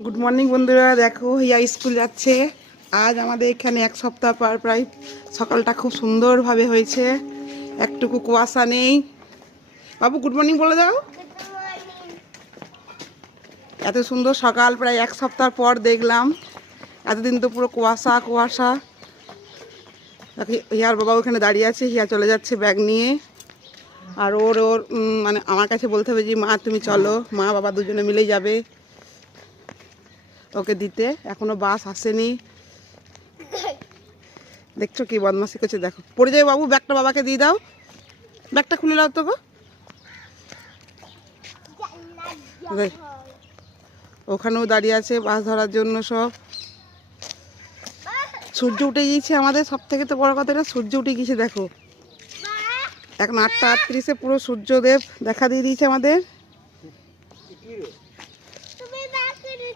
Good morning বন্ধুরা, দেখো হিয়া school যাচ্ছে। আজ আমাদের এখানে এক সপ্তাহ পর প্রায় সকালটা খুব সুন্দরভাবে হয়েছে, একটুকু কুয়াশা নেই। বাবু গুড মর্নিং বলে দাও। এত সুন্দর সকাল প্রায় এক সপ্তাহ পর দেখলাম। এতদিন তো পুরো কুয়াশা কুয়াশা। হিয়ার বাবা ওখানে দাঁড়িয়ে আছে, হিয়া চলে যাচ্ছে ব্যাগ নিয়ে। আর ওর ওর মানে আমার কাছে বলতে হবে যে মা তুমি চলো, মা বাবা দুজনে মিলেই যাবে ওকে দিতে। এখনো বাস আসেনি। দেখছো কি বদমাসি করছে, দেখো পড়ে যাবে বাবু। ব্যাগটা বাবাকে দিয়ে দাও, ব্যাগটা খুলে দাও তো গো। ওখানেও দাঁড়িয়ে আছে বাস ধরার জন্য সব। সূর্য উঠে গিয়েছে আমাদের, সব থেকে তো বড় কথা, সূর্য উঠে গিয়েছে দেখো। এখন 8টা 38-এ পুরো সূর্যদেব দেখা দিয়ে দিয়েছে আমাদের।